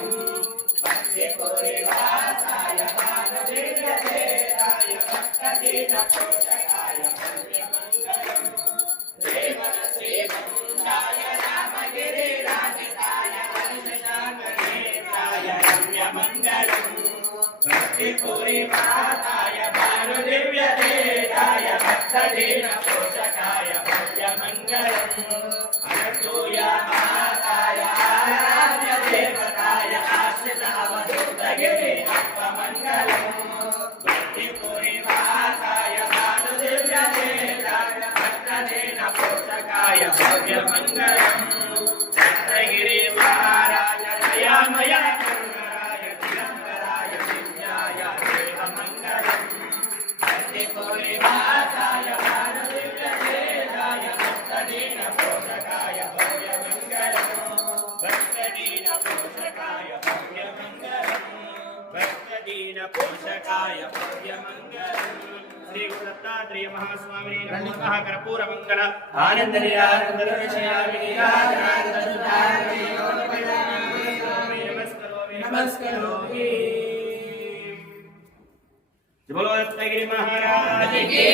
वन्दे पूरिवासाय भानुदिव्यदेहाय भक्तदीनपोषकाय भव्यमङ्गलम् देवनश्रीपुंसाय रामगिरिराजिताय हर्षशाकनेत्राय रम्यमङ्गलम् वन्दे पूरिवासाय भानुदिव्यदेहाय भक्तदीनपोषकाय भव्यमङ्गलम् अनसूयामाताय आराध्य देवताय आश्रितावधूतगिरि अप्पमङ्गलम् वन्दे पूरिवासाय भानुदिव्यदेहाय भक्तदीनपोषकाय भव्यमङ्गलम् दत्तगिरिमहाराज दयामय करुणराय दिगम्बराय विद्याय देवमङ्गलम् वन्दे पूरिवासाय भानुदिव्यदेहाय भक्तदीनपोषकाय भव्यमङ्गलम् भक्तदीनपोषकाय भव्यमङ्गलम् भक्तदीनपोषकाय भव्यमङ्गलम् श्री गुरुदत्तात्रेय महास्वामिने नमः कर्पूरमङ्गल आनंद निरानंद विषयाविनीराजनानंद सुधारणे नमस्करोमि बोलो दत्तगिरि महाराज की